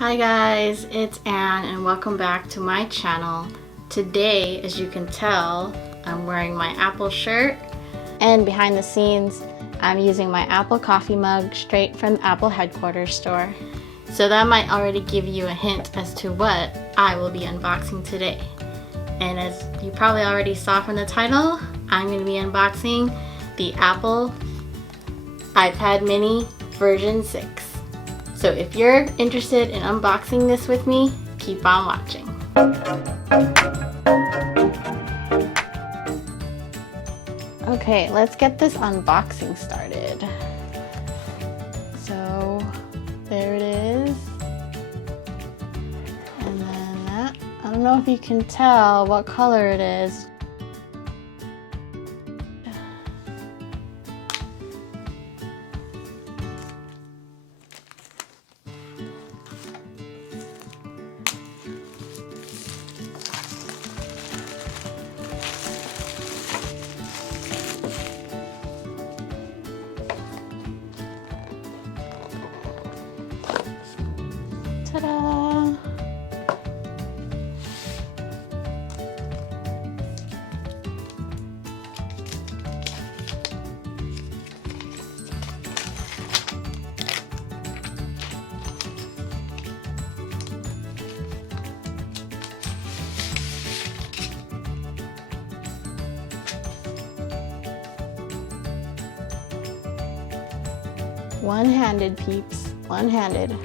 Hi guys, it's Anne and welcome back to my channel. Today, as you can tell, I'm wearing my Apple shirt, and behind the scenes I'm using my Apple coffee mug straight from the Apple headquarters store. So that might already give you a hint as to what I will be unboxing today. And as you probably already saw from the title, I'm going to be unboxing the Apple iPad mini version 6. So if you're interested in unboxing this with me, keep on watching. Okay, let's get this unboxing started. So there it is. And then that, I don't know if you can tell what color it is. Ta-da! One-handed, peeps. One-handed.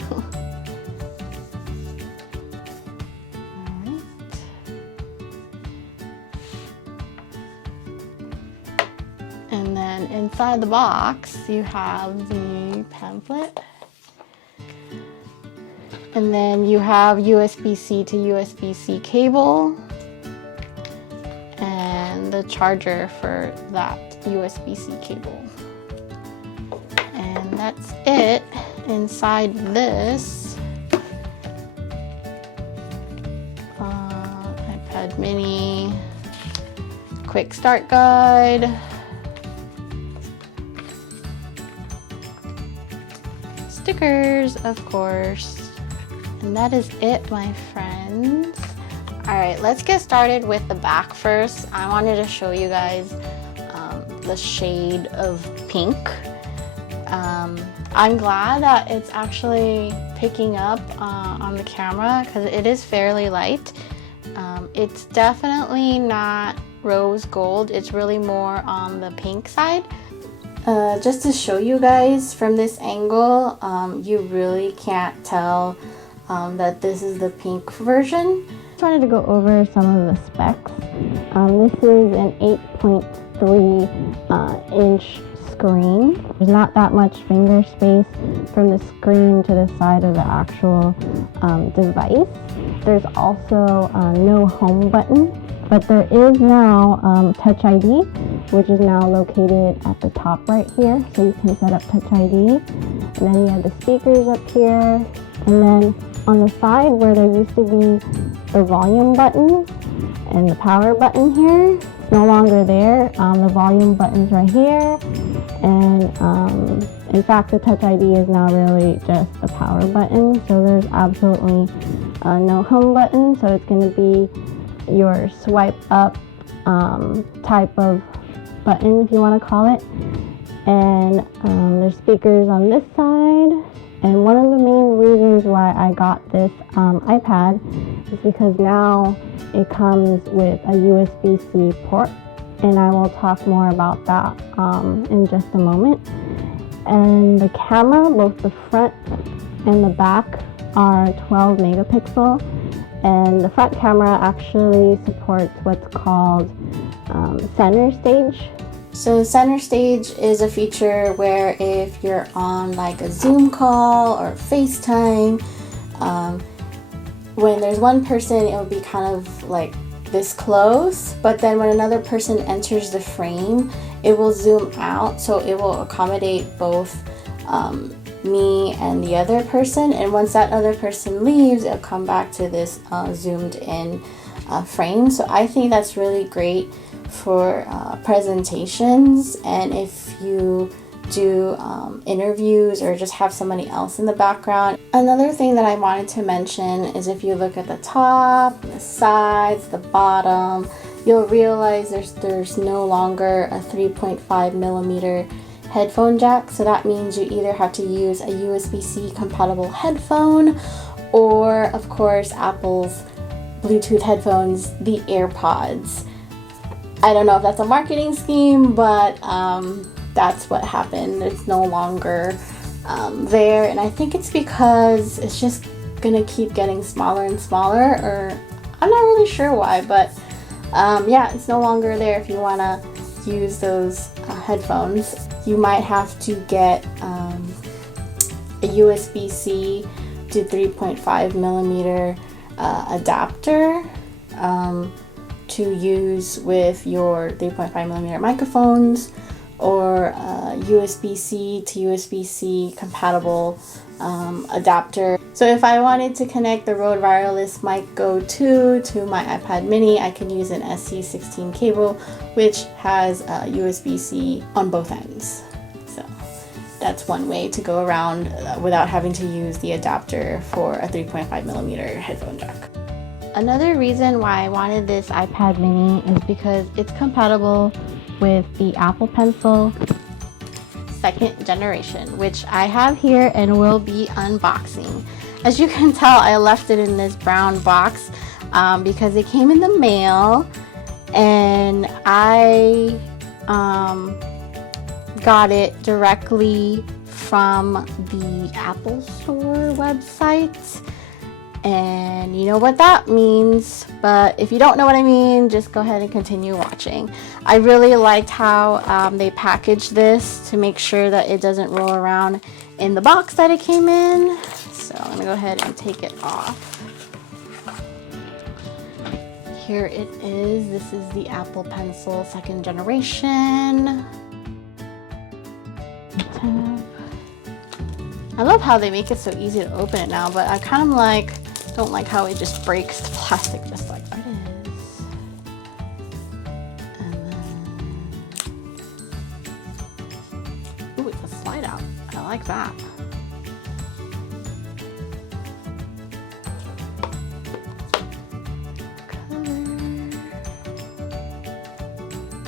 And then inside the box you have the pamphlet, and then you have USB-C to USB-C cable and the charger for that USB-C cable. And that's it. Inside this iPad mini quick start guide, stickers, of course, and that is it, my friends. Alright, let's get started with the back first. I wanted to show you guys the shade of pink. I'm glad that it's actually picking up on the camera because it is fairly light. It's definitely not rose gold, it's really more on the pink side. Just to show you guys from this angle, you really can't tell that this is the pink version. Just wanted to go over some of the specs. This is an 8.3 inch screen. There's not that much finger space from the screen to the side of the actual device. There's also no home button, but there is now Touch ID, which is now located at the top right here, so you can set up Touch ID. And then you have the speakers up here, and then on the side where there used to be the volume button and the power button here, it's no longer there. The volume button's right here, and in fact the Touch ID is now really just the power button, so there's absolutely no home button, so it's going to be your swipe up type of button, if you want to call it. And there's speakers on this side, and one of the main reasons why I got this iPad is because now it comes with a USB-C port, and I will talk more about that in just a moment. And the camera, both the front and the back, are 12 megapixel, and the front camera actually supports what's called center stage. So center stage is a feature where if you're on like a Zoom call or FaceTime, when there's one person, it will be kind of like this close, but then when another person enters the frame, it will zoom out, so it will accommodate both me and the other person, and once that other person leaves, it'll come back to this zoomed in frame. So I think that's really great for presentations, and if you do interviews or just have somebody else in the background. Another thing that I wanted to mention is if you look at the top, the sides, the bottom, you'll realize there's no longer a 3.5 millimeter headphone jack. So that means you either have to use a USB-C compatible headphone, or of course Apple's Bluetooth headphones, the AirPods. I don't know if that's a marketing scheme, but that's what happened. It's no longer there, and I think it's because it's just gonna keep getting smaller and smaller, or I'm not really sure why, but yeah, it's no longer there. If you want to use those headphones, you might have to get a USB-C to 3.5 millimeter adapter to use with your 3.5 millimeter microphones, or USB-C to USB-C compatible adapter. So if I wanted to connect the Rode Wireless Mic Go 2 to my iPad mini, I can use an SC16 cable, which has USB-C on both ends. So that's one way to go around without having to use the adapter for a 3.5 millimeter headphone jack. Another reason why I wanted this iPad mini is because it's compatible with the Apple Pencil 2nd generation, which I have here and will be unboxing. As you can tell, I left it in this brown box because it came in the mail, and I got it directly from the Apple Store website. And you know what that means, but if you don't know what I mean, just go ahead and continue watching. I really liked how they packaged this to make sure that it doesn't roll around in the box that it came in. So I'm gonna go ahead and take it off. Here it is. This is the Apple Pencil 2nd generation. I love how they make it so easy to open it now, but I kind of don't like how it just breaks the plastic just like that. And then, ooh, it's a slide out. I like that. Color.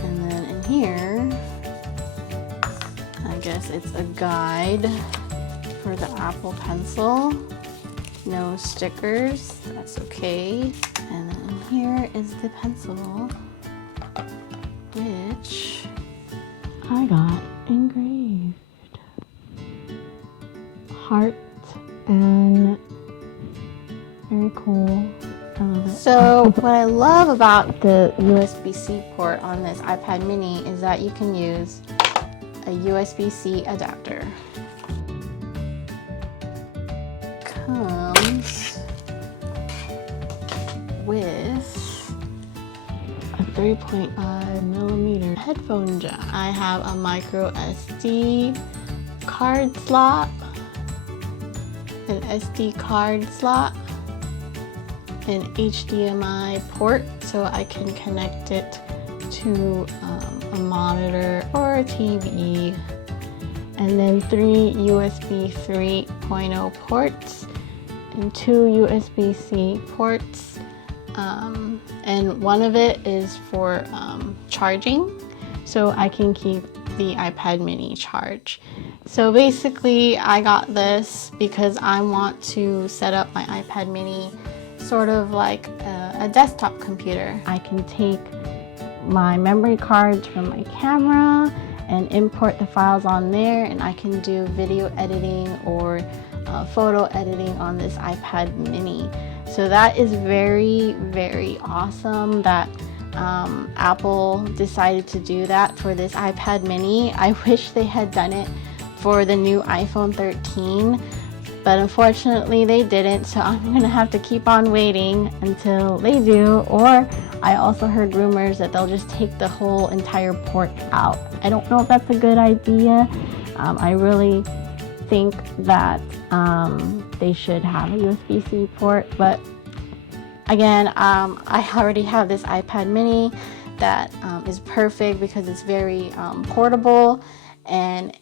And then in here, I guess it's a guide for the Apple Pencil. No stickers, that's okay. And then in here is the pencil, which I got engraved. Heart, and very cool. I love it. So what I love about the USB-C port on this iPad mini is that you can use a USB-C adapter. Comes with a 3.5 millimeter headphone jack. I have a micro SD card slot, an SD card slot, an HDMI port so I can connect it to a monitor or a TV, and then 3 USB 3.0 ports and 2 USB-C ports, and one of it is for charging, so I can keep the iPad mini charged. So basically I got this because I want to set up my iPad mini sort of like a desktop computer. I can take my memory cards from my camera and import the files on there, and I can do video editing or photo editing on this iPad mini. So that is very, very awesome that Apple decided to do that for this iPad mini. I wish they had done it for the new iPhone 13, but unfortunately they didn't, so I'm gonna have to keep on waiting until they do. Or I also heard rumors that they'll just take the whole entire port out. I don't know if that's a good idea. I really think that they should have a USB-C port, but again, I already have this iPad mini that is perfect because it's very portable, and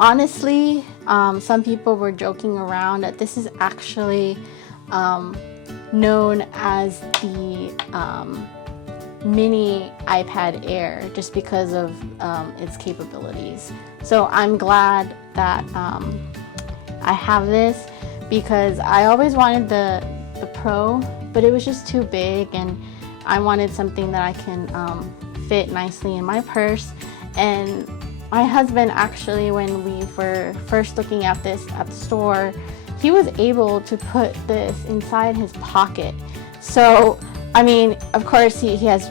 Honestly, some people were joking around that this is actually known as the mini iPad Air, just because of its capabilities. So I'm glad that I have this, because I always wanted the Pro, but it was just too big, and I wanted something that I can fit nicely in my purse. And my husband, actually, when we were first looking at this at the store, he was able to put this inside his pocket. So, I mean, of course he has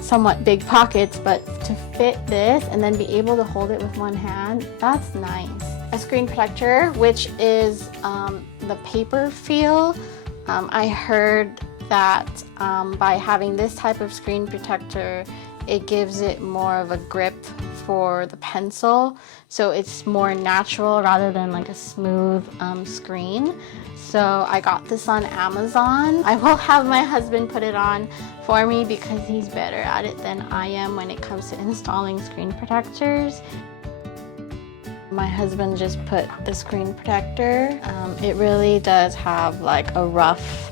somewhat big pockets, but to fit this and then be able to hold it with one hand, that's nice. A screen protector, which is the paper feel. I heard that by having this type of screen protector, it gives it more of a grip for the pencil, so it's more natural rather than like a smooth screen. So I got this on Amazon. I will have my husband put it on for me because he's better at it than I am when it comes to installing screen protectors. My husband just put the screen protector. It really does have like a rough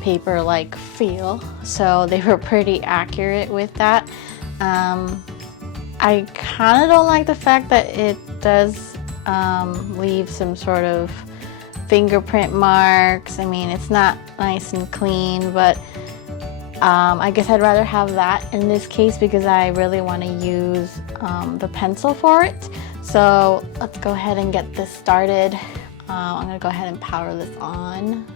paper-like feel, so they were pretty accurate with that. I kind of don't like the fact that it does leave some sort of fingerprint marks. I mean, it's not nice and clean, but I guess I'd rather have that in this case because I really want to use the pencil for it. So let's go ahead and get this started. I'm gonna go ahead and power this on.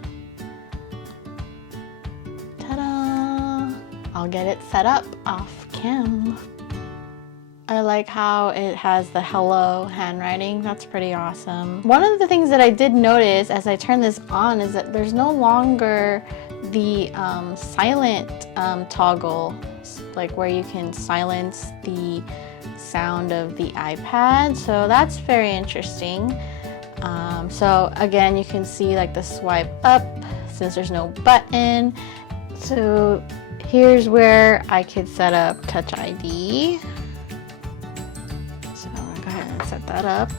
Ta-da! I'll get it set up off cam. I like how it has the hello handwriting. That's pretty awesome. One of the things that I did notice as I turned this on is that there's no longer the silent toggle, like where you can silence the sound of the iPad. So that's very interesting. So again, you can see like the swipe up since there's no button. So here's where I could set up Touch ID. So I'm gonna go ahead and set that up.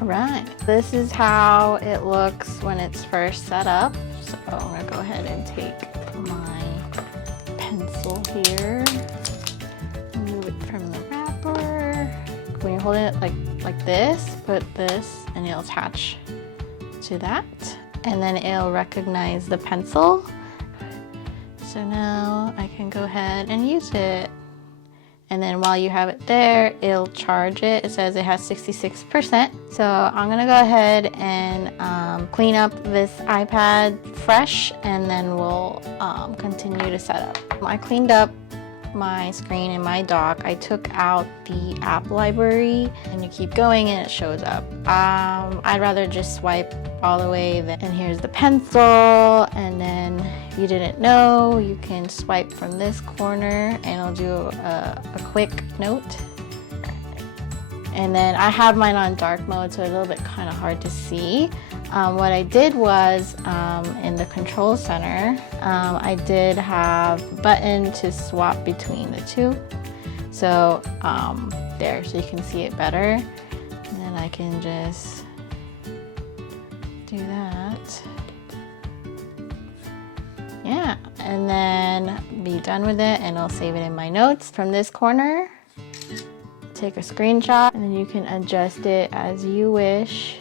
All right, this is how it looks when it's first set up. So I'm gonna go ahead and take my pencil here, move it from the wrapper. When you're holding it like this, put this and it'll attach to that, and then it'll recognize the pencil. So now I can go ahead and use it. And then while you have it there, it'll charge it. It says it has 66%. So I'm gonna go ahead and clean up this iPad fresh, and then we'll continue to set up. I cleaned up my screen and my dock. I took out the app library, and you keep going and it shows up. I'd rather just swipe all the way. And here's the pencil, and then if you didn't know, you can swipe from this corner and it'll do a quick note. And then I have mine on dark mode, so it's a little bit kind of hard to see. What I did was in the control center, I did have a button to swap between the two. So there, so you can see it better. And then I can just do that. Yeah, and then be done with it, and I'll save it in my notes. From this corner, take a screenshot, and then you can adjust it as you wish.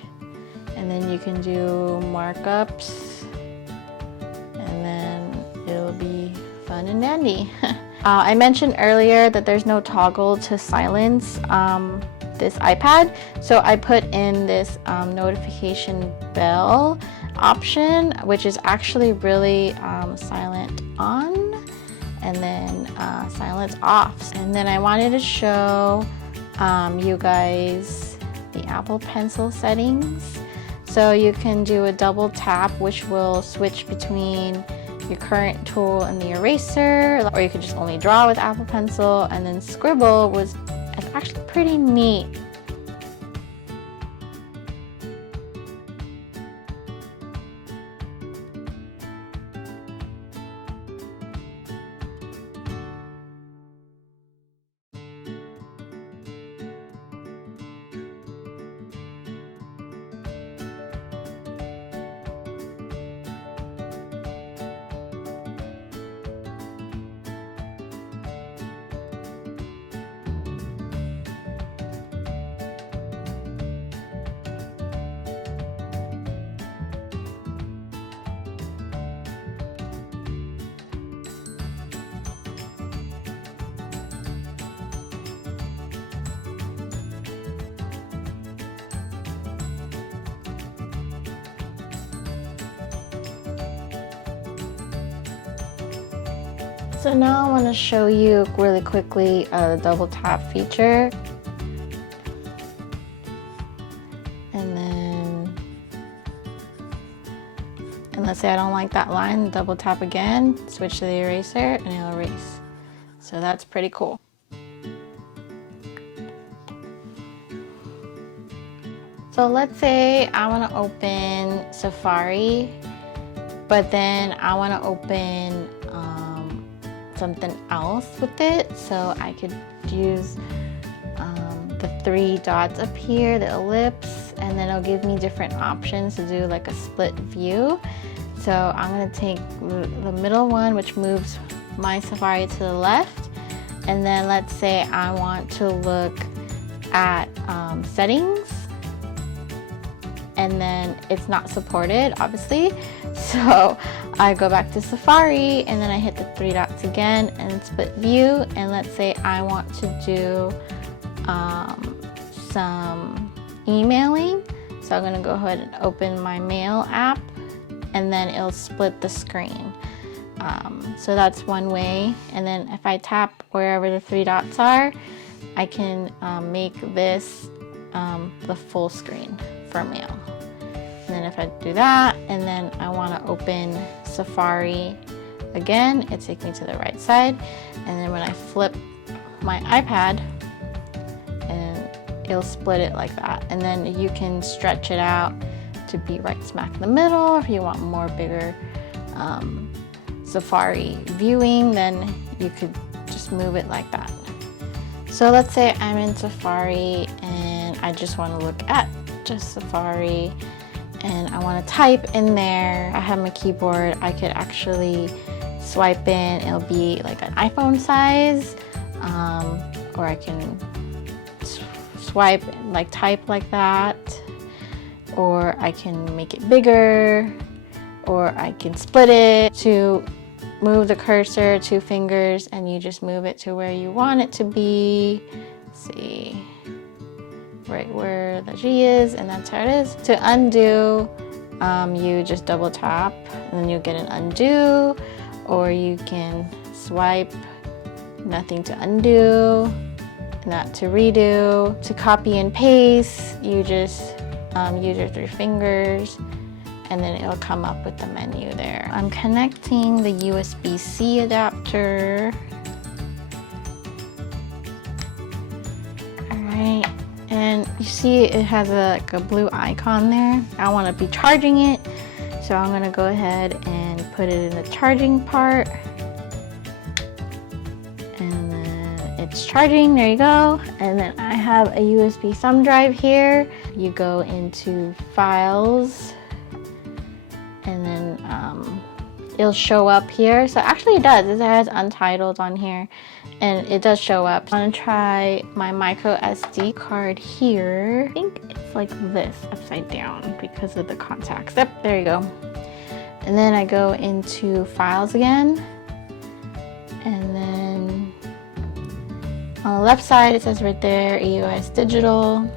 And then you can do markups, and then it'll be fun and dandy. I mentioned earlier that there's no toggle to silence this iPad, so I put in this notification bell option, which is actually really silent on and then silence off. And then I wanted to show you guys the Apple Pencil settings. So you can do a double tap, which will switch between your current tool and the eraser, or you could just only draw with Apple Pencil. And then scribble was actually pretty neat. So now I want to show you really quickly the double tap feature. And let's say I don't like that line, double tap again, switch to the eraser, and it'll erase. So that's pretty cool. So let's say I want to open Safari, but then I want to open something else with it. So I could use the 3 dots up here, the ellipse, and then it'll give me different options to do like a split view. So I'm going to take the middle one, which moves my Safari to the left, and then let's say I want to look at settings, and then it's not supported, obviously. So I go back to Safari, and then I hit the 3 dots again and split view, and let's say I want to do some emailing. So I'm going to go ahead and open my mail app, and then it'll split the screen. So that's one way. And then if I tap wherever the 3 dots are, I can make this the full screen for mail. And then if I do that, and then I want to open Safari again, it takes me to the right side. And then when I flip my iPad, and it'll split it like that. And then you can stretch it out to be right smack in the middle. If you want more bigger Safari viewing, then you could just move it like that. So let's say I'm in Safari and I just want to look at just Safari, and I want to type in there. I have my keyboard. I could actually swipe in. It'll be like an iPhone size, or I can swipe, like type like that, or I can make it bigger, or I can split it. To move the cursor, 2 fingers, and you just move it to where you want it to be. Let's see, right where the G is, and that's how it is. To undo, you just double tap, and then you get an undo, or you can swipe, nothing to undo, not to redo. To copy and paste, you just use your 3 fingers, and then it'll come up with the menu there. I'm connecting the USB-C adapter. All right, and you see it has like a blue icon there. I want to be charging it, so I'm gonna go ahead and put it in the charging part. And then it's charging, there you go. And then I have a USB thumb drive here. You go into Files, and then it'll show up here. So actually it does, it has Untitled on here, and it does show up. I'm gonna try my micro SD card here. I think it's like this, upside down, because of the contacts. Yep, there you go. And then I go into Files again, and then on the left side it says right there, EOS Digital.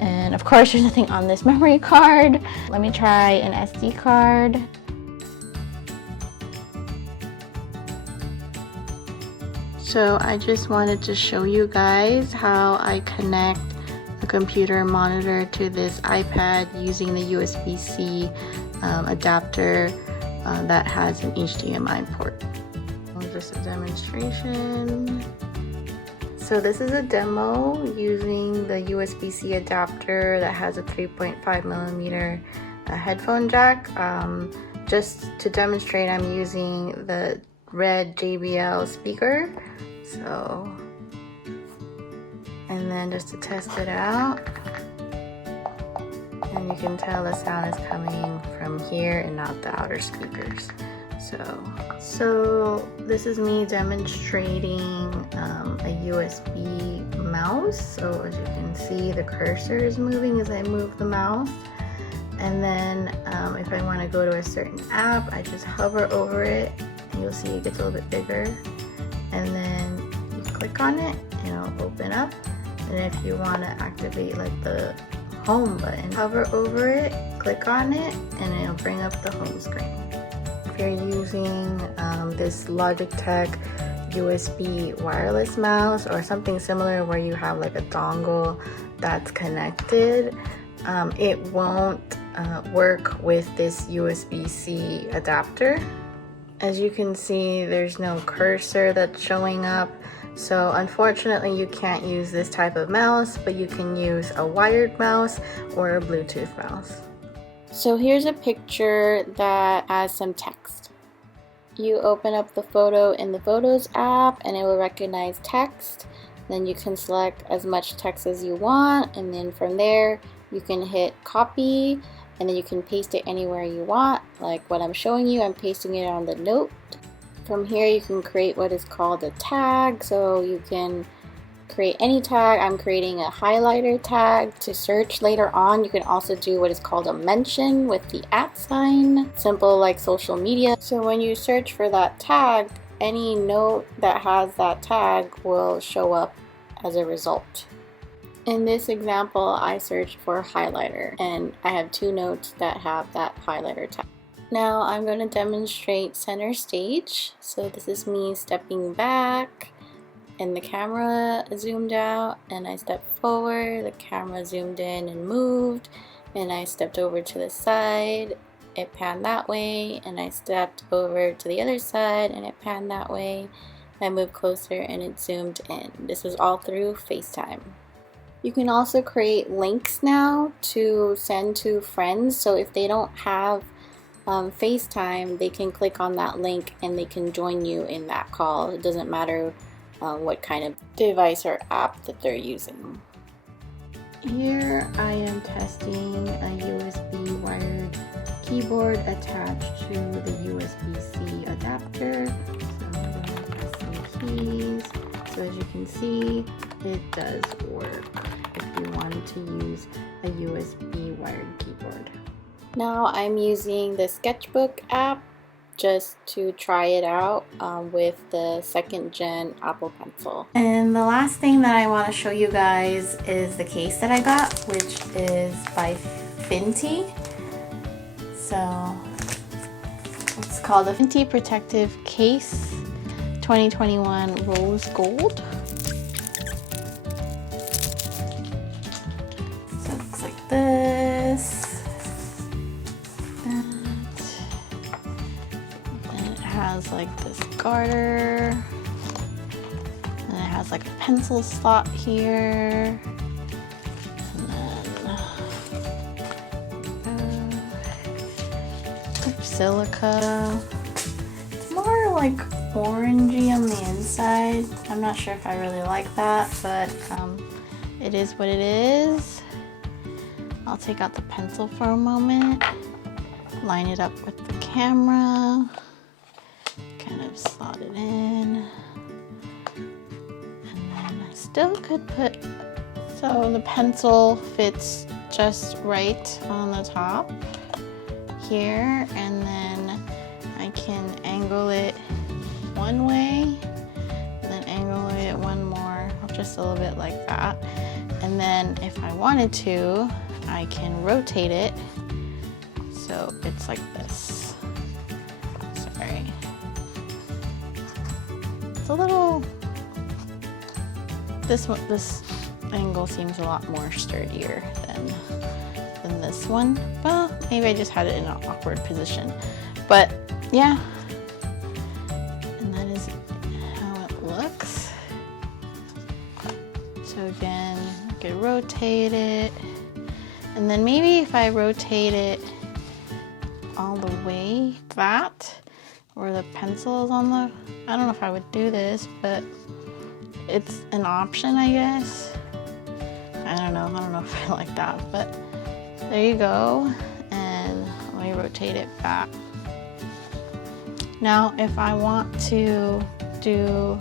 And of course there's nothing on this memory card. Let me try an SD card. So I just wanted to show you guys how I connect the computer monitor to this iPad using the USB-C adapter that has an HDMI port. Just a demonstration. So this is a demo using the USB-C adapter that has a 3.5mm headphone jack. Just to demonstrate, I'm using the red JBL speaker. So, and then just to test it out, and you can tell the sound is coming from here and not the outer speakers. So this is me demonstrating a USB mouse. So as you can see, the cursor is moving as I move the mouse. And then if I want to go to a certain app, I just hover over it, and you'll see it gets a little bit bigger. And then you click on it, and it'll open up. And if you want to activate like the home button, hover over it, click on it, and it'll bring up the home screen. if you're using this Logitech USB wireless mouse or something similar where you have like a dongle that's connected, it won't work with this USB-C adapter. As you can see, there's no cursor that's showing up, so unfortunately you can't use this type of mouse, but you can use a wired mouse or a Bluetooth mouse. So here's a picture that has some text. You open up the photo in the Photos app and it will recognize text. Then you can select as much text as you want, and then from there you can hit copy, and then you can paste it anywhere you want. Like what I'm showing you, I'm pasting it on the note. From here you can create what is called a tag, so you can create any tag. I'm creating a highlighter tag to search later on. You can also do what is called a mention with the @ sign, simple like social media. So when you search for that tag, any note that has that tag will show up as a result. In this example, I searched for highlighter, and I have 2 notes that have that highlighter tag. Now I'm going to demonstrate center stage. So this is me stepping back, and the camera zoomed out, and I stepped forward, the camera zoomed in and moved, and I stepped over to the side, it panned that way, and I stepped over to the other side and it panned that way. I moved closer and it zoomed in. This was all through FaceTime. You can also create links now to send to friends, so if they don't have FaceTime, they can click on that link and they can join you in that call. It doesn't matter what kind of device or app that they're using. Here I am testing a USB wired keyboard attached to the USB-C adapter. So I'm going to press some keys. So as you can see, it does work if you want to use a USB wired keyboard. Now I'm using the Sketchbook app just to try it out with the 2nd gen Apple Pencil. And the last thing that I want to show you guys is the case that I got, which is by Fintie. So it's called the Fintie Protective Case 2021 Rose Gold. So it looks like this. Has like this garter, and it has like a pencil slot here, and then silica. It's more like orangey on the inside. I'm not sure if I really like that, but it is what it is. I'll take out the pencil for a moment, line it up with the camera, kind of slot it in, and then I still could put, so the pencil fits just right on the top here, and then I can angle it one way, and then angle it one more, just a little bit like that, and then if I wanted to, I can rotate it so it's like this. Sorry. It's a little, this angle seems a lot more sturdier than this one. Well, maybe I just had it in an awkward position, but yeah. And that is how it looks. So again, I could rotate it, and then maybe if I rotate it all the way that, where the pencil is on the, I don't know if I would do this, but it's an option, I guess. I don't know if I like that, but there you go. And let me rotate it back. Now, if I want to do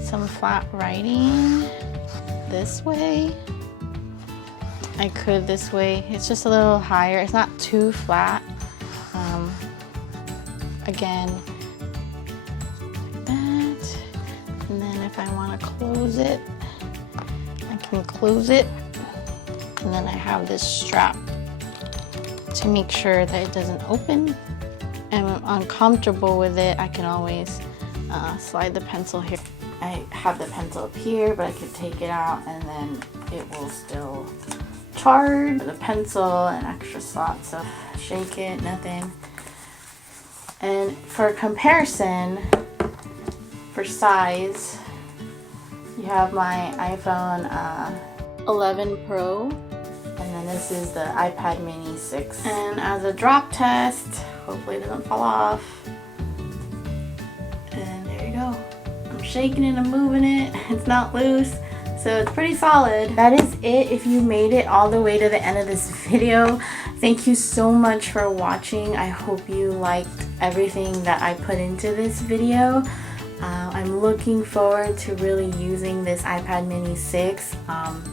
some flat writing this way, I could this way. It's just a little higher. It's not too flat. Again, like that. And then if I want to close it, I can close it. And then I have this strap to make sure that it doesn't open. am uncomfortable with it, I can always slide the pencil here. I have the pencil up here, but I could take it out and then it will still charge. The pencil and extra slot, so shake it, nothing. And for comparison, for size, you have my iPhone 11 Pro, and then this is the iPad mini 6. And as a drop test, hopefully it doesn't fall off. And there you go. I'm shaking it, I'm moving it, it's not loose. So it's pretty solid. That is it. If you made it all the way to the end of this video, thank you so much for watching. I hope you liked everything that I put into this video. I'm looking forward to really using this iPad mini 6.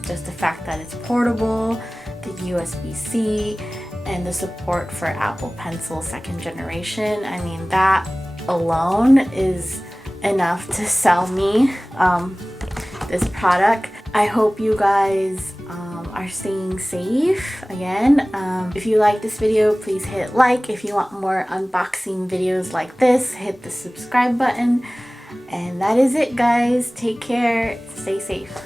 Just the fact that it's portable, the USB-C, and the support for Apple Pencil 2nd generation. I mean, that alone is enough to sell me this product. I hope you guys are staying safe again. If you like this video, please hit like. If you want more unboxing videos like this, hit the subscribe button. And that is it, guys. Take care. Stay safe.